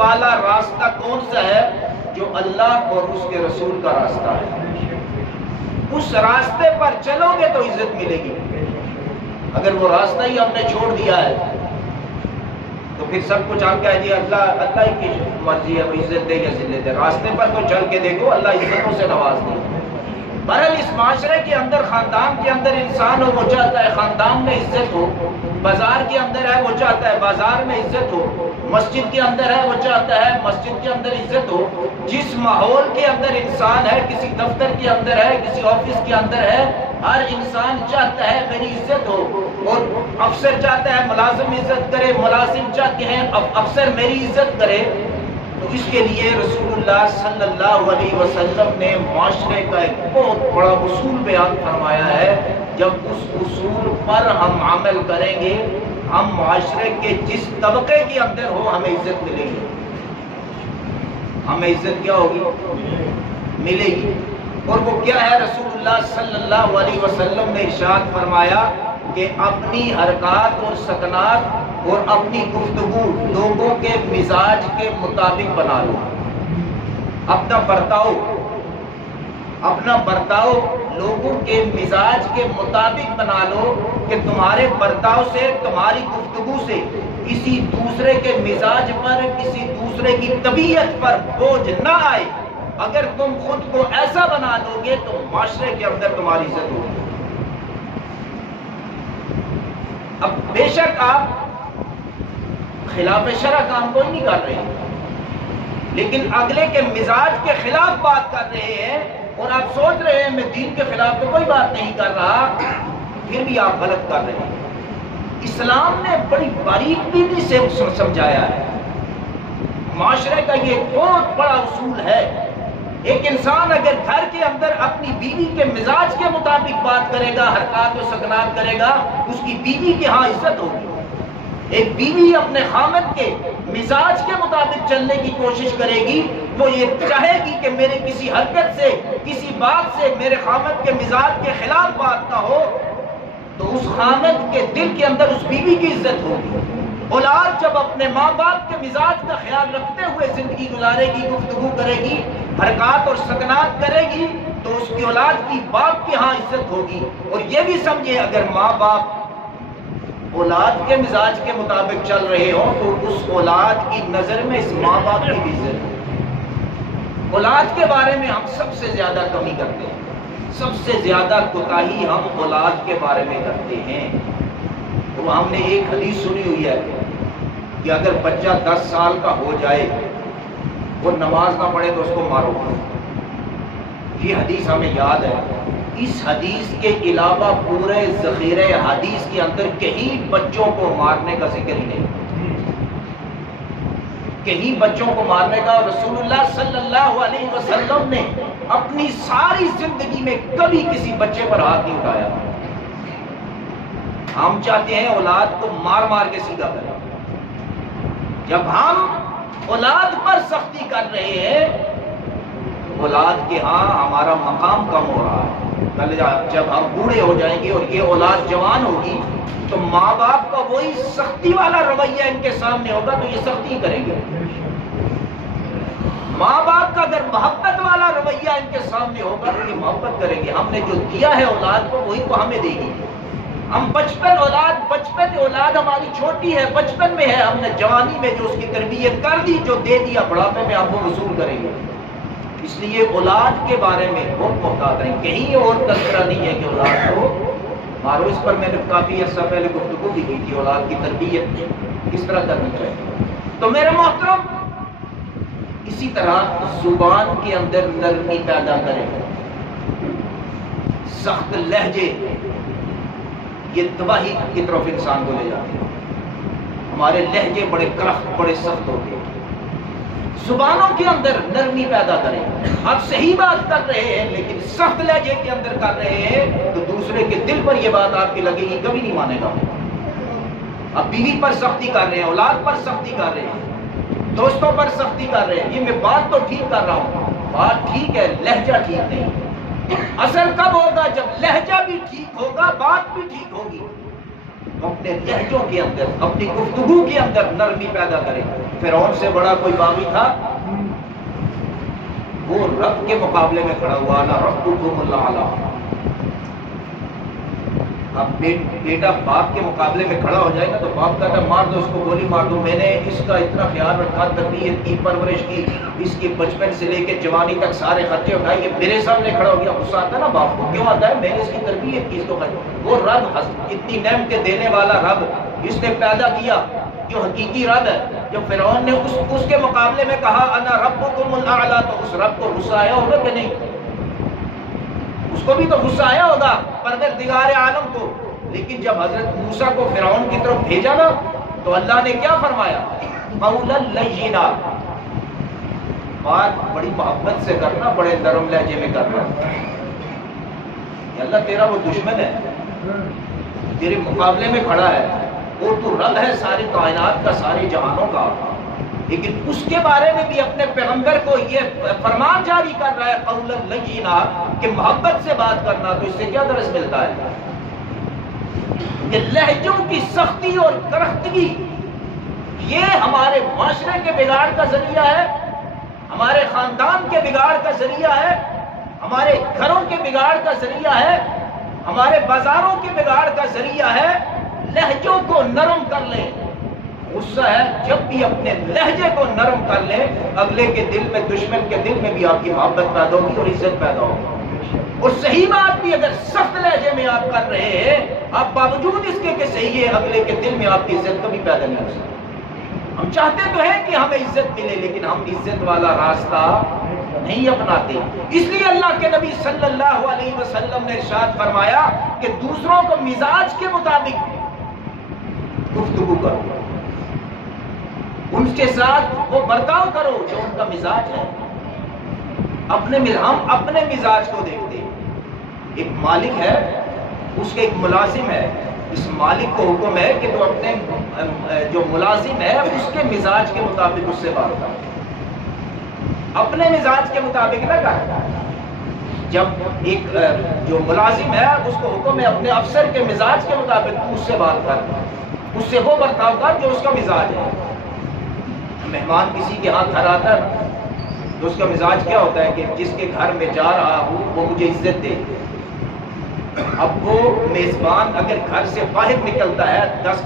والا راستہ کون سا ہے؟ جو اللہ اور اس کے رسول کا راستہ ہے۔ اس راستے پر چلو گے تو عزت ملے گی۔ اگر وہ راستہ ہی ہم نے چھوڑ دیا ہے تو پھر سب کچھ ہم کہہ دیا اللہ ہی کی مرضی ہے، وہ عزت دے یا ذلت دے۔ راستے پر تو چل کے دیکھو، اللہ عزتوں سے نواز دے۔ بہرحال اس معاشرے کے اندر، خاندان کے اندر انسان ہو وہ چاہتا ہے خاندان میں عزت ہو، بازار کے اندر ہے وہ چاہتا ہے بازار میں عزت ہو، مسجد کے اندر ہے وہ چاہتا ہے مسجد کے اندر عزت ہو۔ جس ماحول کے اندر انسان ہے، کسی دفتر کے اندر ہے، کسی آفس کے اندر ہے، ہر انسان چاہتا ہے میری عزت ہو، اور افسر چاہتا ہے ملازم عزت کرے، ملازم چاہتے ہیں افسر میری عزت کرے۔ تو اس کے لیے رسول اللہ صلی اللہ علیہ وسلم نے معاشرے کا ایک بہت بڑا اصول بیان فرمایا ہے۔ جب اس اصول پر ہم عمل کریں گے، ہم معاشرے کے جس طبقے کے اندر ہو ہمیں عزت ملے گی۔ ہمیں عزت کیا ہوگی؟ ملے گی۔ اور وہ کیا ہے؟ رسول اللہ صلی اللہ علیہ وسلم نے ارشاد فرمایا کہ اپنی حرکات اور سکنات اور اپنی گفتگو لوگوں کے مزاج کے مطابق بنا لو۔ اپنا برتاؤ لوگوں کے مزاج کے مطابق بنا لو کہ تمہارے برتاؤ سے، تمہاری گفتگو سے کسی دوسرے کے مزاج پر، کسی دوسرے کی طبیعت پر بوجھ نہ آئے۔ اگر تم خود کو ایسا بنا لو گے تو معاشرے کے اندر تمہاری عزت ہوگی۔ اب بے شک آپ خلاف شرع کام کوئی نہیں کر رہے، لیکن اگلے کے مزاج کے خلاف بات کر رہے ہیں، اور آپ سوچ رہے ہیں میں دین کے خلاف تو کوئی بات نہیں کر رہا، پھر بھی آپ غلط کر رہے ہیں۔ اسلام نے بڑی باریک بینی سے سمجھایا ہے۔ معاشرے کا یہ بہت بڑا اصول ہے۔ ایک انسان اگر گھر کے اندر اپنی بیوی کے مزاج کے مطابق بات کرے گا، حرکات و سکنات کرے گا، اس کی بیوی کے ہاں عزت ہوگی۔ ایک بیوی اپنے خامد کے مزاج کے مطابق چلنے کی کوشش کرے گی، وہ یہ چاہے گی کہ میرے کسی حرکت سے، کسی بات سے میرے خامد کے مزاج کے خلاف بات نہ ہو، تو اس خامد کے دل کے اندر اس بیوی کی عزت ہوگی۔ اولاد جب اپنے ماں باپ کے مزاج کا خیال رکھتے ہوئے زندگی گزارے گی، گفتگو کرے گی، حرکات اور سکنات کرے گی، تو اس کی اولاد کی باپ کے ہاں عزت ہوگی۔ اور یہ بھی سمجھے اگر ماں باپ اولاد کے مزاج کے مطابق چل رہے ہوں تو اس اولاد کی نظر میں اس ماں باپ کی بھی عزت ہے۔ اولاد کے بارے میں ہم سب سے زیادہ کمی کرتے ہیں، سب سے زیادہ کوتاہی ہم اولاد کے بارے میں کرتے ہیں۔ تو ہم نے ایک حدیث سنی ہوئی ہے کہ اگر بچہ 10 سال کا ہو جائے وہ نماز نہ پڑھے تو اس کو مارو۔ یہ حدیث ہمیں یاد ہے۔ اس حدیث کے علاوہ پورے ذخیرہ حدیث کے اندر کہیں بچوں کو مارنے کا ذکر ہی نہیں، کہیں بچوں کو مارنے کا۔ رسول اللہ صلی اللہ علیہ وسلم نے اپنی ساری زندگی میں کبھی کسی بچے پر ہاتھ نہیں اٹھایا۔ ہم چاہتے ہیں اولاد کو مار مار کے سیدھا کریں۔ جب ہم اولاد پر سختی کر رہے ہیں، اولاد کے ہاں ہمارا مقام کم ہو رہا ہے۔ کل جب ہم بوڑھے ہو جائیں گے اور یہ اولاد جوان ہوگی تو ماں باپ کا وہی سختی والا رویہ ان کے سامنے ہوگا تو یہ سختی کریں گے۔ ماں باپ کا اگر محبت والا رویہ ان کے سامنے ہوگا تو یہ محبت کریں گے۔ ہم نے جو دیا ہے اولاد کو وہی تو ہمیں دے گی۔ ہم بچپن اولاد ہماری چھوٹی ہے، بچپن میں ہے، ہم نے جوانی میں جو اس کی تربیت کر دی، جو دے دیا، بڑھاپے میں ہم وہ وصول کریں گے۔ اس لیے اولاد کے بارے میں بہت محتاط رہیں۔ کہیں اور تذکرہ نہیں ہے کہ اولاد کو مارو۔ اس پر میں نے کافی عرصہ پہلے گفتگو بھی کی تھی، اولاد کی تربیت کس طرح کرنی چاہیے۔ تو میرے محترم، اسی طرح زبان کے اندر نرمی پیدا کریں۔ سخت لہجے یہ تباہی کی طرف انسان کو لے جاتے ہیں۔ ہمارے لہجے بڑے کرخت، بڑے سخت ہوتے ہیں۔ زبانوں کے اندر نرمی پیدا کریں۔ آپ صحیح بات کر رہے ہیں لیکن سخت لہجے کے اندر کر رہے ہیں تو دوسرے کے دل پر یہ بات آپ کی لگے گی، کبھی نہیں مانے گا۔ اب بیوی پر سختی کر رہے ہیں، اولاد پر سختی کر رہے ہیں، دوستوں پر سختی کر رہے ہیں۔ یہ میں بات تو ٹھیک کر رہا ہوں، بات ٹھیک ہے، لہجہ ٹھیک نہیں۔ اثر کب ہوگا؟ جب لہجہ بھی ٹھیک ہوگا، بات بھی ٹھیک ہوگی۔ اپنے لہجوں کے اندر، اپنی گفتگو کے اندر نرمی پیدا کریں۔ فرعون سے بڑا کوئی باغی تھا؟ وہ رب کے مقابلے میں کھڑا ہوا، انا ربکم الاعلی۔ اب بیٹا باپ کے مقابلے میں کھڑا ہو جائے گا تو باپ کہتا ہے مار دو اس کو، گولی مار دو، میں نے اس کا اتنا خیال رکھا، تربیت کی، پرورش کی، اس کی بچپن سے لے کے جوانی تک سارے خرچے اٹھائے، یہ میرے سامنے کھڑا ہو گیا۔ غصہ آتا ہے نا باپ کو، کیوں آتا ہے؟ میں نے اس کی تربیت کی، اس کو وہ رب اتنی نعمتیں دینے والا رب جس نے پیدا کیا، جو حقیقی رب ہے، جو فرعون نے اس کے مقابلے میں کہا انا ربکم الاعلی، تو اس رب کو غصہ آیا ہوگا کہ نہیں؟ اس کو بھی تو غصہ آیا ہوگا پروردگار عالم کو۔ لیکن جب حضرت موسیٰ کو فرعون کی طرف بھیجا نا تو اللہ نے کیا فرمایا؟ قولا لینا، بات بڑی محبت سے کرنا، بڑے نرم لہجے میں کرنا۔ اللہ تیرا وہ دشمن ہے، تیرے مقابلے میں کھڑا ہے، اور تو رب ہے ساری کائنات کا، سارے جہانوں کا، لیکن اس کے بارے میں بھی اپنے پیغمبر کو یہ فرمان جاری کر رہا ہے قولا لینا کہ محبت سے بات کرنا۔ تو اس سے کیا درس ملتا ہے؟ کہ لہجوں کی سختی اور کرختگی یہ ہمارے معاشرے کے بگاڑ کا ذریعہ ہے، ہمارے خاندان کے بگاڑ کا ذریعہ ہے، ہمارے گھروں کے بگاڑ کا ذریعہ ہے، ہمارے بازاروں کے بگاڑ کا ذریعہ ہے۔ لہجوں کو نرم کر لیں، غصہ ہے جب بھی اپنے لہجے کو نرم کر لیں، اگلے کے دل میں، دشمن کے دل میں بھی آپ کی محبت پیدا ہوگی اور عزت پیدا ہوگی۔ اور صحیح بات بھی اگر سخت لہجے میں آپ کر رہے ہیں، آپ باوجود اس کے کہ صحیح ہے، اگلے کے دل میں آپ کی عزت کبھی پیدا نہیں ہو سکتی۔ ہم چاہتے تو ہیں کہ ہمیں عزت ملے، لیکن ہم عزت والا راستہ نہیں اپناتے۔ اس لیے اللہ کے نبی صلی اللہ علیہ وسلم نے ارشاد فرمایا کہ دوسروں کو مزاج کے مطابق گفتگو کرو، ان کے ساتھ وہ برتاؤ کرو جو ان کا مزاج ہے۔ ہم اپنے مزاج کو دیکھتے ہیں۔ ایک مالک ہے، اس کے ایک ملازم ہے، اس مالک کو حکم ہے کہ وہ اپنے جو ملازم ہے اس کے مزاج کے مطابق اس سے بات کرے، اپنے مزاج کے مطابق نہ کرے۔ جب ایک جو ملازم ہے اس کو حکم ہے اپنے افسر کے مزاج کے مطابق اس سے بات کر، اس سے وہ برتاؤ کر جو اس کا مزاج ہے۔ مہمان کسی کے ہاں گھر آتا ہے تو اس کا مزاج کیا ہوتا ہے کہ جس کے گھر میں جا رہا ہوں وہ مجھے عزت دے۔ اب وہ میزبان اگر گھر سے باہر نکلتا ہے 10